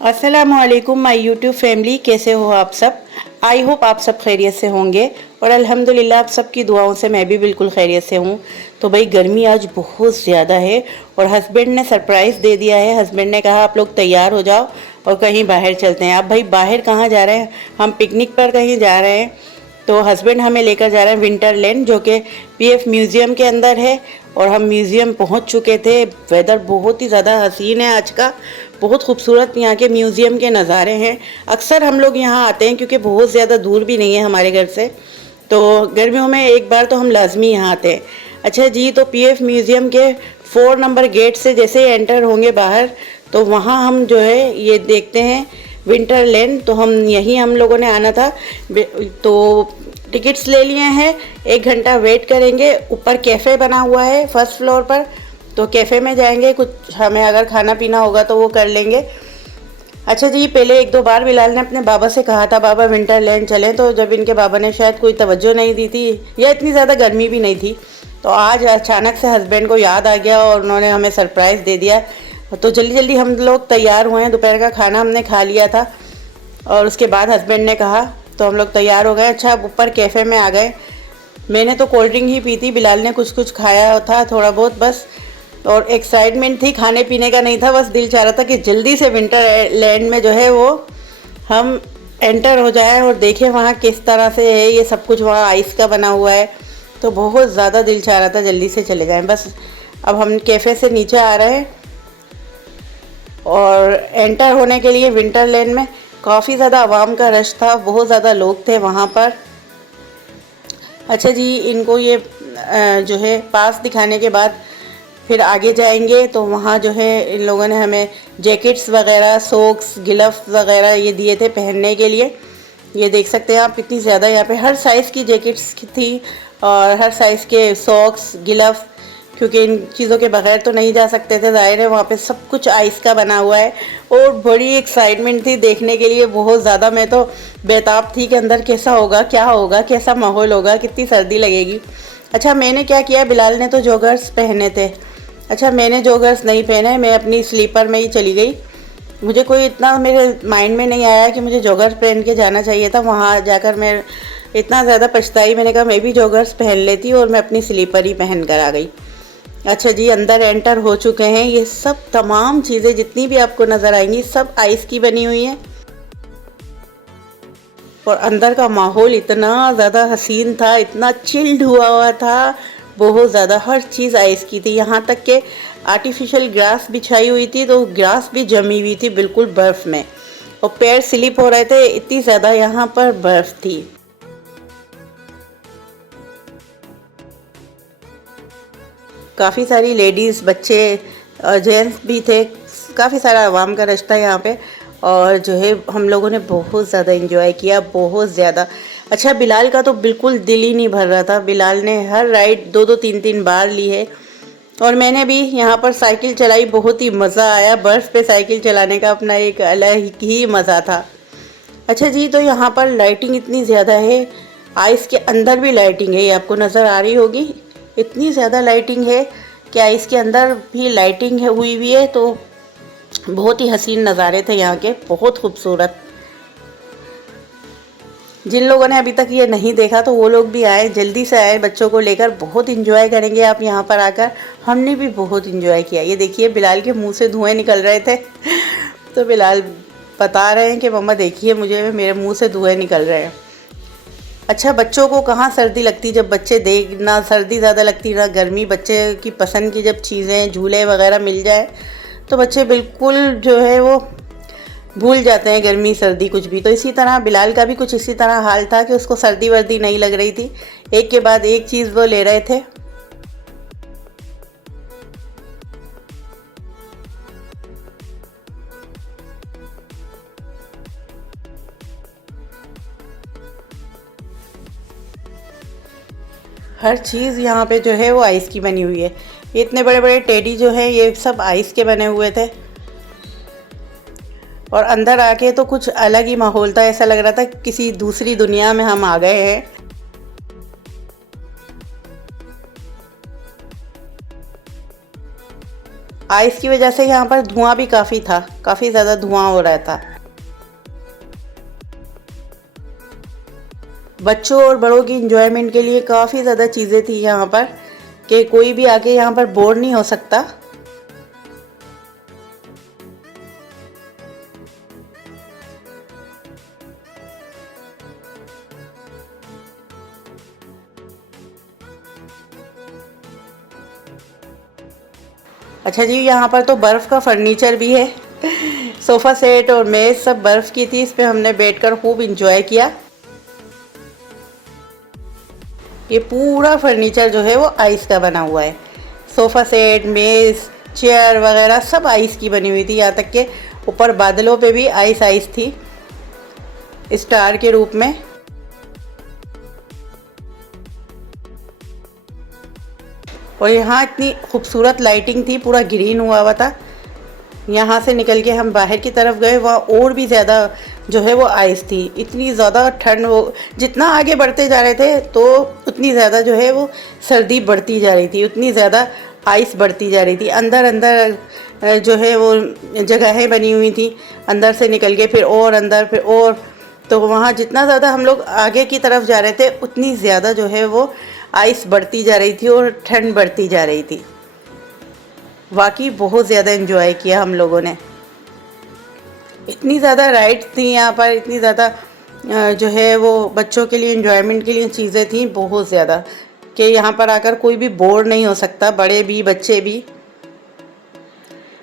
अस्सलामुअलैकुम my YouTube family, कैसे हो आप सब। आई होप आप सब खैरियत से होंगे और अल्हम्दुलिल्लाह आप सबकी दुआओं से मैं भी बिल्कुल खैरियत से हूँ। तो भाई गर्मी आज बहुत ज़्यादा है और हस्बैंड ने सरप्राइज़ दे दिया है। हस्बैंड ने कहा आप लोग तैयार हो जाओ और कहीं बाहर चलते हैं। अब भाई बाहर कहाँ जा रहे हैं, हम पिकनिक पर कहीं जा रहे हैं। तो हस्बैंड हमें लेकर जा रहे हैं विंटरलैंड, जो कि पीएफ म्यूज़ियम के अंदर है। और हम म्यूज़ियम पहुंच चुके थे। वेदर बहुत ही ज़्यादा हसीन है आज का, बहुत खूबसूरत यहाँ के म्यूज़ियम के नज़ारे हैं। अक्सर हम लोग यहाँ आते हैं क्योंकि बहुत ज़्यादा दूर भी नहीं है हमारे घर से, तो गर्मियों में एक बार तो हम लाजमी यहाँ आते हैं। अच्छा जी, तो पीएफ म्यूज़ियम के 4 नंबर गेट से जैसे ही एंटर होंगे बाहर, तो वहाँ हम जो है ये देखते हैं विंटरलैंड। तो हम लोगों ने आना था, तो टिकट्स ले लिए हैं। 1 घंटा वेट करेंगे। ऊपर कैफ़े बना हुआ है फर्स्ट फ्लोर पर, तो कैफ़े में जाएंगे, कुछ हमें अगर खाना पीना होगा तो वो कर लेंगे। अच्छा जी, पहले 1-2 बार बिलाल ने अपने बाबा से कहा था बाबा विंटरलैंड चलें, तो जब इनके बाबा ने शायद कोई तवज्जो नहीं दी थी या इतनी ज़्यादा गर्मी भी नहीं थी, तो आज अचानक से हस्बैंड को याद आ गया और उन्होंने हमें सरप्राइज़ दे दिया। तो जल्दी जल्दी हम लोग तैयार हुए हैं। दोपहर का खाना हमने खा लिया था और उसके बाद हस्बैंड ने कहा तो हम लोग तैयार हो गए। अच्छा, अब ऊपर कैफ़े में आ गए। मैंने तो कोल्ड ड्रिंक ही पी थी, बिलाल ने कुछ कुछ खाया था थोड़ा बहुत बस। और एक्साइटमेंट थी, खाने पीने का नहीं था, बस दिल चाह रहा था कि जल्दी से विंटरलैंड में जो है वो हम एंटर हो जाए और देखें वहाँ किस तरह से है ये सब कुछ। वहाँ आइस का बना हुआ है, तो बहुत ज़्यादा दिल चाह रहा था जल्दी से चले जाएं बस। अब हम कैफ़े से नीचे आ रहे हैं और एंटर होने के लिए विंटरलैंड में काफ़ी ज़्यादा आवाम का रश था, बहुत ज़्यादा लोग थे वहाँ पर। अच्छा जी, इनको ये जो है पास दिखाने के बाद फिर आगे जाएंगे, तो वहाँ जो है इन लोगों ने हमें जैकेट्स वगैरह, सॉक्स, ग्लव्स वगैरह ये दिए थे पहनने के लिए। ये देख सकते हैं आप, इतनी ज़्यादा यहाँ पे हर साइज़ की जैकेट्स थी और हर साइज़ के सॉक्स, ग्लव्स, क्योंकि इन चीज़ों के बगैर तो नहीं जा सकते थे, ज़ाहिर है वहाँ पे सब कुछ आइस का बना हुआ है। और बड़ी एक्साइटमेंट थी देखने के लिए, बहुत ज़्यादा। मैं तो बेताब थी कि अंदर कैसा होगा, क्या होगा, कैसा माहौल होगा, कितनी सर्दी लगेगी। अच्छा, मैंने क्या किया, बिलाल ने तो जॉगर्स पहने थे। अच्छा, मैंने जॉगर्स नहीं पहने, मैं अपनी स्लीपर में ही चली गई। मुझे कोई इतना मेरे माइंड में नहीं आया कि मुझे जॉगर्स पहन के जाना चाहिए था। वहाँ जाकर मैं इतना ज़्यादा पछताई, मैंने कहा मैं भी जॉगर्स पहन लेती और मैं अपनी स्लीपर ही पहन कर आ गई। अच्छा जी, अंदर एंटर हो चुके हैं। ये सब तमाम चीज़ें जितनी भी आपको नज़र आएंगी सब आइस की बनी हुई हैं और अंदर का माहौल इतना ज़्यादा हसीन था, इतना चिल्ड हुआ था, बहुत ज़्यादा। हर चीज़ आइस की थी, यहाँ तक कि आर्टिफिशियल ग्रास बिछाई हुई थी, तो ग्रास भी जमी हुई थी बिल्कुल बर्फ़ में, और पैर स्लिप हो रहे थे, इतनी ज़्यादा यहाँ पर बर्फ़ थी। काफ़ी सारी लेडीज़, बच्चे, जेंट्स भी थे, काफ़ी सारा आवाम का रश था यहाँ पे। और जो है हम लोगों ने बहुत ज़्यादा एंजॉय किया, बहुत ज़्यादा। अच्छा, बिलाल का तो बिल्कुल दिल ही नहीं भर रहा था। बिलाल ने हर राइड 2-2 3-3 बार ली है और मैंने भी यहाँ पर साइकिल चलाई, बहुत ही मज़ा आया। बर्फ़ पे साइकिल चलाने का अपना एक अलग ही मज़ा था। अच्छा जी, तो यहाँ पर लाइटिंग इतनी ज़्यादा है, आइस के अंदर भी लाइटिंग है, ये आपको नज़र आ रही होगी। इतनी ज़्यादा लाइटिंग है कि आइस के अंदर भी लाइटिंग है हुई हुई है। तो बहुत ही हसीन नज़ारे थे यहाँ के, बहुत खूबसूरत। जिन लोगों ने अभी तक ये नहीं देखा तो वो लोग भी आए, जल्दी से आए, बच्चों को लेकर। बहुत इंजॉय करेंगे आप यहाँ पर आकर। हमने भी बहुत इंजॉय किया। ये देखिए, बिलाल के मुंह से धुएँ निकल रहे थे तो बिलाल बता रहे हैं कि मम्मा देखिए मुझे, मेरे मुंह से धुएँ निकल रहे हैं। अच्छा, बच्चों को कहाँ सर्दी लगती, जब बच्चे देख, ना सर्दी ज़्यादा लगती ना गर्मी। बच्चे की पसंद की जब चीज़ें, झूले वगैरह मिल जाए तो बच्चे बिल्कुल जो है वो भूल जाते हैं गर्मी सर्दी कुछ भी। तो इसी तरह बिलाल का भी कुछ इसी तरह हाल था कि उसको सर्दी वर्दी नहीं लग रही थी। एक के बाद एक चीज़ वो ले रहे थे। हर चीज़ यहाँ पे जो है वो आइस की बनी हुई है। इतने बड़े बड़े टेडी जो हैं ये सब आइस के बने हुए थे। और अंदर आके तो कुछ अलग ही माहौल था, ऐसा लग रहा था किसी दूसरी दुनिया में हम आ गए हैं। आइस की वजह से यहाँ पर धुआं भी काफ़ी था, काफ़ी ज़्यादा धुआं हो रहा था। बच्चों और बड़ों की इंजॉयमेंट के लिए काफ़ी ज़्यादा चीज़ें थी यहाँ पर कि कोई भी आके यहाँ पर बोर नहीं हो सकता। अच्छा जी, यहाँ पर तो बर्फ़ का फर्नीचर भी है। सोफ़ा सेट और मेज़ सब बर्फ़ की थी, इस पे हमने बैठकर खूब इंजॉय किया। ये पूरा फर्नीचर जो है वो आइस का बना हुआ है। सोफ़ा सेट, मेज़, चेयर वगैरह सब आइस की बनी हुई थी। यहाँ तक के ऊपर बादलों पे भी आइस आइस थी स्टार के रूप में। और यहाँ इतनी खूबसूरत लाइटिंग थी, पूरा ग्रीन हुआ था। यहाँ से निकल के हम बाहर की तरफ गए, वहाँ और भी ज़्यादा जो है वो आइस थी। इतनी ज़्यादा ठंड, वो जितना आगे बढ़ते जा रहे थे तो उतनी ज़्यादा जो है वो सर्दी बढ़ती जा रही थी, उतनी ज़्यादा आइस बढ़ती जा रही थी। अंदर अंदर जो है वो जगहें बनी हुई थी, अंदर से निकल के फिर और अंदर फिर और, तो वहाँ जितना ज़्यादा हम लोग आगे की तरफ जा रहे थे उतनी ज़्यादा जो है वो आइस बढ़ती जा रही थी और ठंड बढ़ती जा रही थी। वाकई बहुत ज़्यादा एंजॉय किया हम लोगों ने। इतनी ज़्यादा राइड्स थी यहाँ पर, इतनी ज़्यादा जो है वो बच्चों के लिए एंजॉयमेंट के लिए चीज़ें थी बहुत ज़्यादा, कि यहाँ पर आकर कोई भी बोर नहीं हो सकता, बड़े भी बच्चे भी।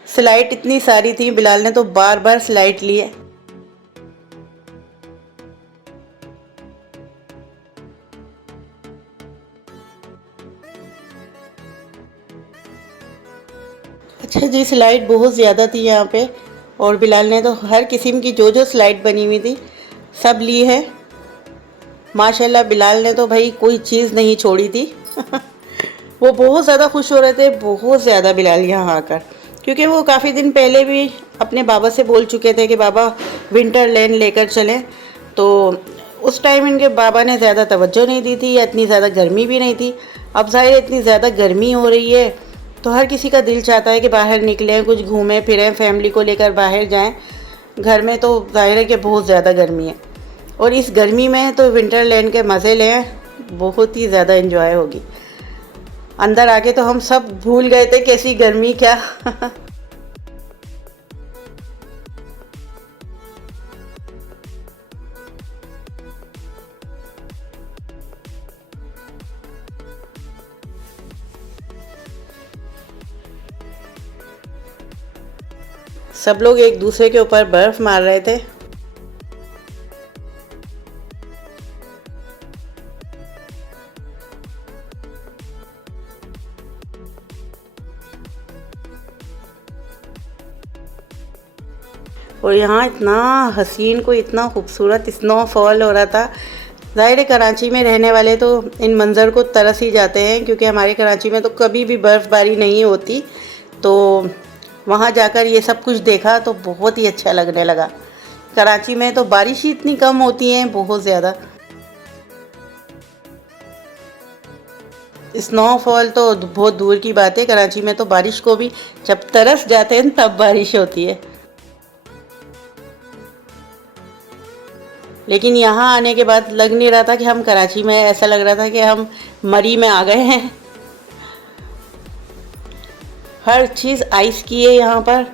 स्लाइड इतनी सारी थी, बिलाल ने तो बार बार स्लाइड लिए। अच्छा जी, स्लाइड बहुत ज़्यादा थी यहाँ पे, और बिलाल ने तो हर किस्म की जो जो स्लाइड बनी हुई थी सब ली है। माशाल्लाह बिलाल ने तो भाई कोई चीज़ नहीं छोड़ी थी। वो बहुत ज़्यादा खुश हो रहे थे, बहुत ज़्यादा बिलाल यहाँ आकर, क्योंकि वो काफ़ी दिन पहले भी अपने बाबा से बोल चुके थे कि बाबा विंटरलैंड लेकर चलें। तो उस टाइम इनके बाबा ने ज़्यादा तवज्जो नहीं दी थी, या इतनी ज़्यादा गर्मी भी नहीं थी। अब ज़ाहिर इतनी ज़्यादा गर्मी हो रही है तो हर किसी का दिल चाहता है कि बाहर निकलें, कुछ घूमें फिरें, फैमिली को लेकर बाहर जाएं। घर में तो ज़ाहिर है कि बहुत ज़्यादा गर्मी है, और इस गर्मी में तो विंटरलैंड के मज़े लें, बहुत ही ज़्यादा एंजॉय होगी। अंदर आके तो हम सब भूल गए थे कैसी गर्मी क्या। सब लोग एक दूसरे के ऊपर बर्फ़ मार रहे थे। और यहाँ इतना हसीन, को इतना खूबसूरत स्नोफॉल हो रहा था। ज़ाहिर है कराची में रहने वाले तो इन मंज़र को तरस ही जाते हैं, क्योंकि हमारे कराची में तो कभी भी बर्फ़बारी नहीं होती। तो वहाँ जाकर ये सब कुछ देखा तो बहुत ही अच्छा लगने लगा। कराची में तो बारिश ही इतनी कम होती है, बहुत ज़्यादा। स्नोफॉल तो बहुत दूर की बात है, कराची में तो बारिश को भी जब तरस जाते हैं तब बारिश होती है। लेकिन यहाँ आने के बाद लग नहीं रहा था कि हम कराची में, ऐसा लग रहा था कि हम मरी में आ गए हैं। हर चीज़ आइस की है यहाँ पर।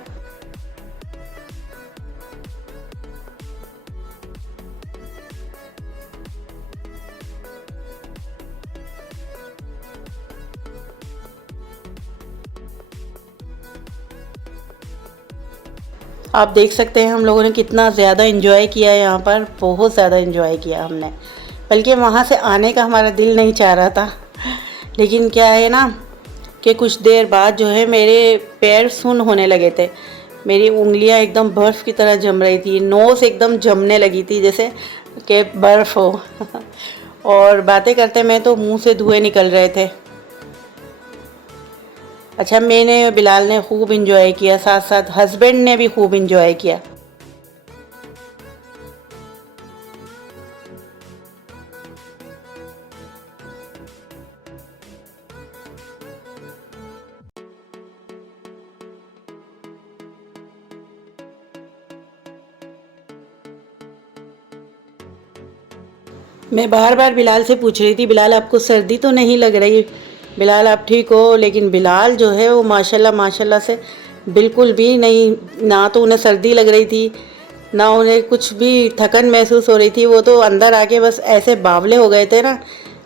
आप देख सकते हैं हम लोगों ने कितना ज़्यादा एंजॉय किया है यहाँ पर, बहुत ज़्यादा एंजॉय किया हमने। बल्कि वहाँ से आने का हमारा दिल नहीं चाह रहा था, लेकिन क्या है ना कि कुछ देर बाद जो है मेरे पैर सुन्न होने लगे थे। मेरी उंगलियां एकदम बर्फ़ की तरह जम रही थी, नोज़ एकदम जमने लगी थी जैसे कि बर्फ़ हो। और बातें करते में तो मुंह से धुएं निकल रहे थे। अच्छा, मैंने, बिलाल ने खूब इंजॉय किया, साथ साथ हस्बैंड ने भी खूब इंजॉय किया। मैं बार बार बिलाल से पूछ रही थी, बिलाल आपको सर्दी तो नहीं लग रही, बिलाल आप ठीक हो? लेकिन बिलाल जो है वो माशाल्लाह माशाल्लाह से बिल्कुल भी नहीं, ना तो उन्हें सर्दी लग रही थी, ना उन्हें कुछ भी थकन महसूस हो रही थी। वो तो अंदर आके बस ऐसे बावले हो गए थे ना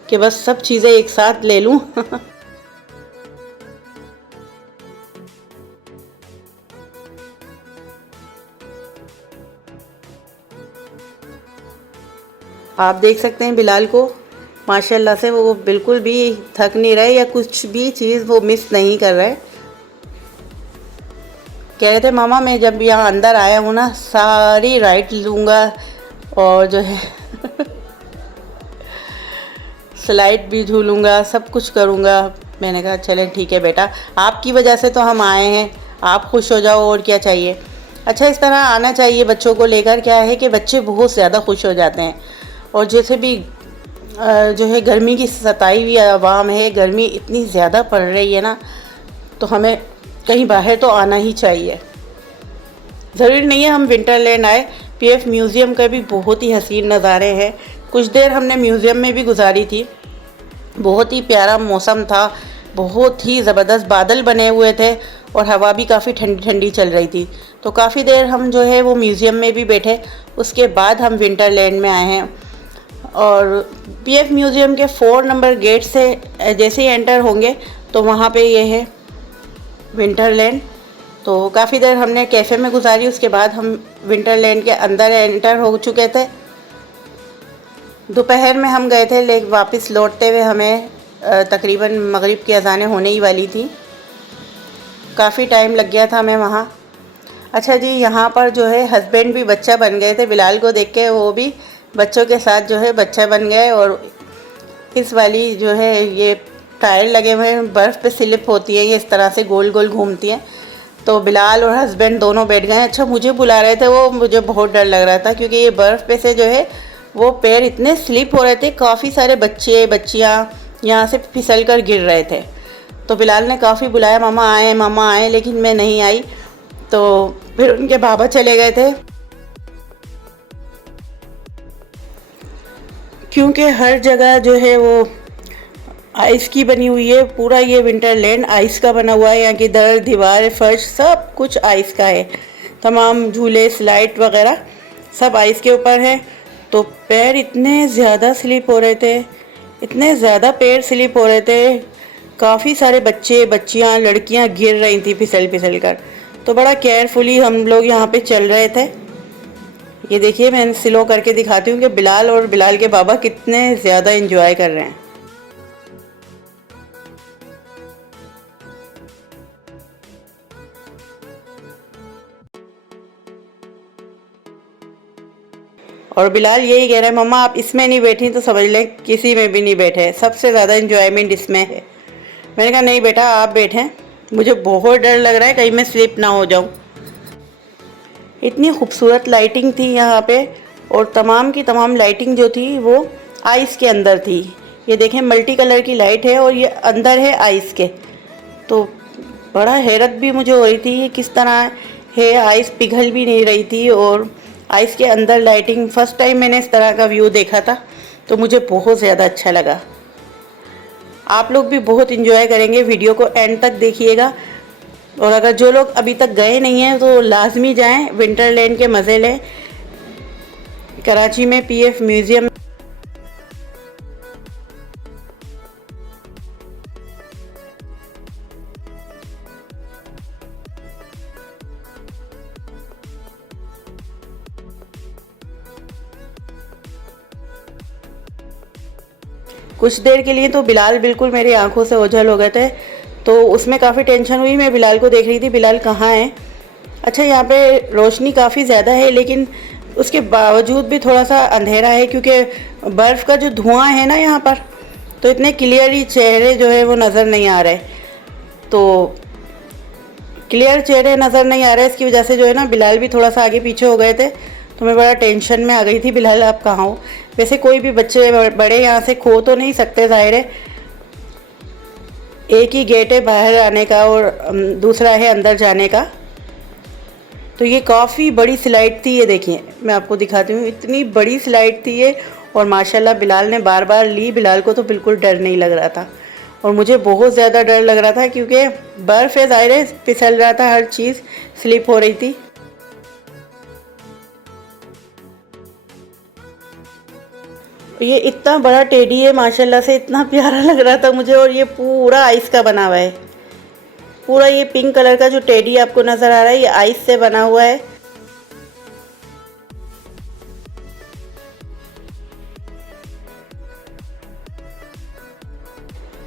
कि बस सब चीज़ें एक साथ ले लूँ। आप देख सकते हैं बिलाल को, माशाल्लाह से वो बिल्कुल भी थक नहीं रहे या कुछ भी चीज़ वो मिस नहीं कर रहे। कह रहे थे मामा मैं जब यहाँ अंदर आया हूँ ना सारी राइड लूँगा और जो है स्लाइड भी झूलूँगा, सब कुछ करूँगा। मैंने कहा चलें ठीक है बेटा, आपकी वजह से तो हम आए हैं, आप खुश हो जाओ और क्या चाहिए। अच्छा इस तरह आना चाहिए बच्चों को लेकर, क्या है कि बच्चे बहुत ज़्यादा खुश हो जाते हैं। और जैसे भी जो है गर्मी की सताई हुई आवाम है, गर्मी इतनी ज़्यादा पड़ रही है ना, तो हमें कहीं बाहर तो आना ही चाहिए। ज़रूरी नहीं है हम विंटरलैंड आए, पीएफ म्यूज़ियम का भी बहुत ही हसीन नज़ारे हैं। कुछ देर हमने म्यूज़ियम में भी गुजारी थी, बहुत ही प्यारा मौसम था, बहुत ही ज़बरदस्त बादल बने हुए थे और हवा भी काफ़ी ठंडी ठंडी चल रही थी। तो काफ़ी देर हम जो है वो म्यूज़ियम में भी बैठे, उसके बाद हम विंटरलैंड में आए हैं। और पीएफ म्यूज़ियम के 4 नंबर गेट से जैसे ही एंटर होंगे तो वहाँ पे ये है विंटरलैंड। तो काफ़ी देर हमने कैफ़े में गुजारी, उसके बाद हम विंटरलैंड के अंदर एंटर हो चुके थे। दोपहर में हम गए थे, लेकिन वापस लौटते हुए हमें तकरीबन मगरिब की अज़ानें होने ही वाली थी, काफ़ी टाइम लग गया था हमें वहाँ। अच्छा जी, यहाँ पर जो है हस्बैंड भी बच्चा बन गए थे, बिलाल को देख के वो भी बच्चों के साथ जो है बच्चा बन गए। और इस वाली जो है ये टायर लगे हुए हैं, बर्फ़ पे स्लिप होती है, ये इस तरह से गोल गोल घूमती हैं। तो बिलाल और हस्बैंड दोनों बैठ गए। अच्छा मुझे बुला रहे थे वो, मुझे बहुत डर लग रहा था क्योंकि ये बर्फ़ पे से जो है वो पैर इतने स्लिप हो रहे थे, काफ़ी सारे बच्चे बच्चियाँ यहाँ से फिसल कर गिर रहे थे। तो बिलाल ने काफ़ी बुलाया मामा आए, लेकिन मैं नहीं आई। तो फिर उनके बाबा चले गए थे, क्योंकि हर जगह जो है वो आइस की बनी हुई है। पूरा ये विंटरलैंड आइस का बना हुआ है, यहाँ की दर दीवार फर्श सब कुछ आइस का है। तमाम झूले स्लाइड वगैरह सब आइस के ऊपर है। तो पैर इतने ज़्यादा स्लिप हो रहे थे, इतने ज़्यादा पैर स्लिप हो रहे थे, काफ़ी सारे बच्चे बच्चियाँ लड़कियाँ गिर रही थी फिसल फिसल कर। तो बड़ा केयरफुली हम लोग यहाँ पे चल रहे थे। ये देखिए मैं स्लो करके दिखाती हूँ कि बिलाल और बिलाल के बाबा कितने ज़्यादा एंजॉय कर रहे हैं। और बिलाल यही कह रहा है मम्मा आप इसमें नहीं बैठी तो समझ लें किसी में भी नहीं बैठे, सबसे ज़्यादा एंजॉयमेंट इसमें है। मैंने कहा नहीं बेटा आप बैठें, मुझे बहुत डर लग रहा है कहीं मैं स्लिप ना हो जाऊं। इतनी खूबसूरत लाइटिंग थी यहाँ पे, और तमाम की तमाम लाइटिंग जो थी वो आइस के अंदर थी। ये देखें मल्टी कलर की लाइट है और ये अंदर है आइस के। तो बड़ा हैरत भी मुझे हो रही थी किस तरह है, आइस पिघल भी नहीं रही थी और आइस के अंदर लाइटिंग। फ़र्स्ट टाइम मैंने इस तरह का व्यू देखा था, तो मुझे बहुत ज़्यादा अच्छा लगा। आप लोग भी बहुत इन्जॉय करेंगे, वीडियो को एंड तक देखिएगा। और अगर जो लोग अभी तक गए नहीं हैं तो लाजमी जाएं, विंटरलैंड के मज़े लें। कराची में पीएफ म्यूज़ियम कुछ देर के लिए तो बिलाल बिल्कुल मेरी आंखों से ओझल हो गए थे, तो उसमें काफ़ी टेंशन हुई। मैं बिलाल को देख रही थी बिलाल कहाँ है। अच्छा यहाँ पे रोशनी काफ़ी ज़्यादा है, लेकिन उसके बावजूद भी थोड़ा सा अंधेरा है क्योंकि बर्फ़ का जो धुआं है ना यहाँ पर, तो इतने क्लियरली चेहरे जो है वो नज़र नहीं आ रहे। तो क्लियर चेहरे नज़र नहीं आ रहे, इसकी वजह से जो है ना बिलाल भी थोड़ा सा आगे पीछे हो गए थे। तो मैं बड़ा टेंशन में आ गई थी, बिलाल आप कहाँ हो। वैसे कोई भी बच्चे बड़े यहाँ से खो तो नहीं सकते, ज़ाहिर है एक ही गेट है बाहर आने का और दूसरा है अंदर जाने का। तो ये काफ़ी बड़ी स्लाइड थी, ये देखिए मैं आपको दिखाती हूँ, इतनी बड़ी स्लाइड थी ये और माशाल्लाह बिलाल ने बार बार ली। बिलाल को तो बिल्कुल डर नहीं लग रहा था और मुझे बहुत ज़्यादा डर लग रहा था क्योंकि बर्फ़ है, ज़ाहिर है फिसल रहा था, हर चीज़ स्लिप हो रही थी। ये इतना बड़ा टेडी है माशाल्लाह से, इतना प्यारा लग रहा था मुझे। और ये पूरा आइस का बना हुआ है, पूरा ये पिंक कलर का जो टेडी आपको नज़र आ रहा है ये आइस से बना हुआ है।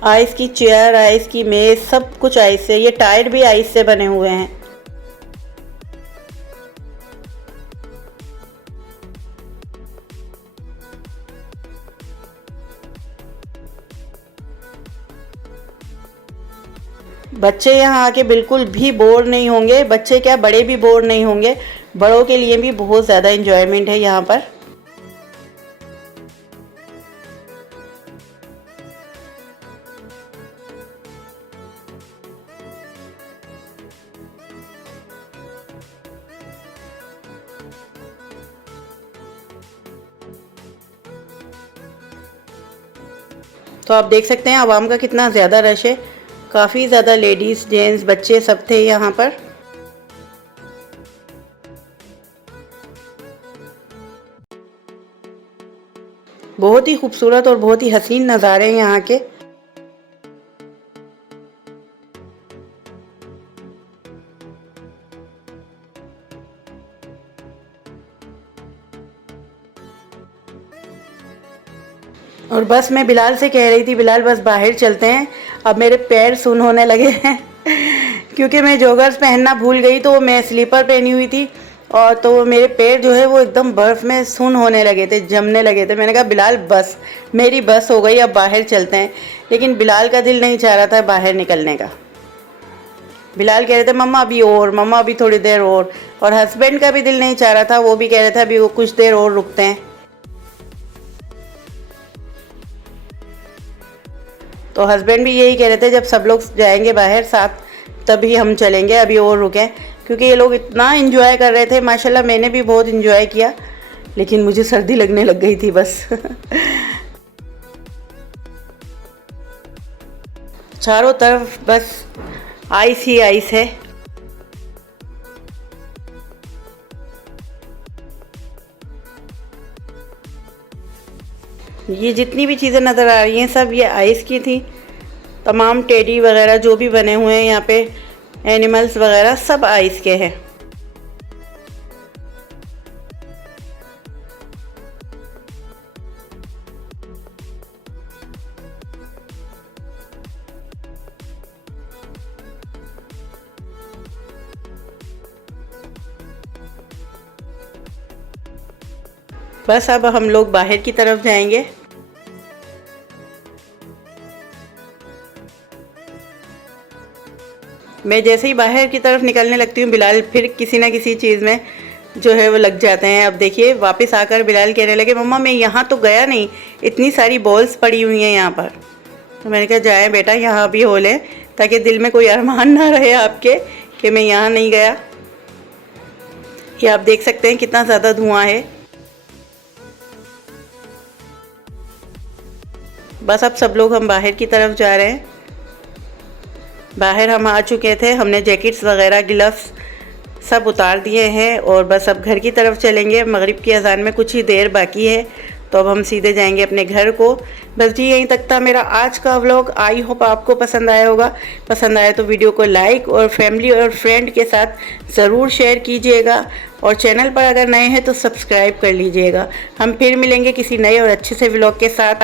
आइस की चेयर, आइस की मेज, सब कुछ आइस से। ये टायर भी आइस से बने हुए हैं। बच्चे यहाँ आके बिल्कुल भी बोर नहीं होंगे। बच्चे क्या, बड़े भी बोर नहीं होंगे। बड़ों के लिए भी बहुत ज़्यादा एंजॉयमेंट है यहाँ पर। तो आप देख सकते हैं आवाम का कितना ज़्यादा रश है। काफ़ी ज़्यादा लेडीज़, जेंट्स, बच्चे सब थे यहाँ पर। बहुत ही खूबसूरत और बहुत ही हसीन नज़ारे हैं यहाँ के। और बस मैं बिलाल से कह रही थी, बिलाल बस बाहर चलते हैं। अब मेरे पैर सुन होने लगे हैं क्योंकि मैं जॉगर्स पहनना भूल गई, तो मैं स्लीपर पहनी हुई थी और तो मेरे पैर जो है वो एकदम बर्फ़ में सुन होने लगे थे, जमने लगे थे। मैंने कहा बिलाल बस, मेरी बस हो गई, अब बाहर चलते हैं। लेकिन बिलाल का दिल नहीं चाह रहा था बाहर निकलने का। बिलाल कह रहे थे मम्मा अभी और, मम्मा अभी थोड़ी देर और हस्बैंड का भी दिल नहीं चाह रहा था, वो भी कह रहे थे अभी वो कुछ देर और रुकते हैं। तो हस्बैंड भी यही कह रहे थे जब सब लोग जाएंगे बाहर साथ तभी हम चलेंगे, अभी और रुकें। क्योंकि ये लोग इतना एंजॉय कर रहे थे माशाल्लाह, मैंने भी बहुत एंजॉय किया, लेकिन मुझे सर्दी लगने लग गई थी बस चारों तरफ बस आइस ही आइस है। ये जितनी भी चीज़ें नज़र आ रही हैं सब ये आइस की थी। तमाम टेडी वगैरह जो भी बने हुए हैं यहाँ पे, एनिमल्स वगैरह सब आइस के हैं। बस अब हम लोग बाहर की तरफ जाएंगे। मैं जैसे ही बाहर की तरफ निकलने लगती हूँ बिलाल फिर किसी ना किसी चीज़ में जो है वो लग जाते हैं। अब देखिए वापस आकर बिलाल कहने लगे मम्मा मैं यहाँ तो गया नहीं, इतनी सारी बॉल्स पड़ी हुई हैं यहाँ पर। तो मैंने कहा जाए बेटा यहाँ भी हो लें, ताकि दिल में कोई अरमान ना रहे आपके कि मैं यहाँ नहीं गया। ये आप देख सकते हैं कितना ज़्यादा धुआं है। बस अब सब लोग हम बाहर की तरफ जा रहे हैं। बाहर हम आ चुके थे, हमने जैकेट्स वगैरह, ग्लव्स सब उतार दिए हैं और बस अब घर की तरफ चलेंगे। मगरिब की अजान में कुछ ही देर बाकी है, तो अब हम सीधे जाएंगे अपने घर को। बस जी यहीं तक था मेरा आज का व्लॉग। आई होप आपको पसंद आया होगा। पसंद आया तो वीडियो को लाइक और फैमिली और फ्रेंड के साथ ज़रूर शेयर कीजिएगा और चैनल पर अगर नए हैं तो सब्सक्राइब कर लीजिएगा। हम फिर मिलेंगे किसी नए और अच्छे से व्लॉग के साथ।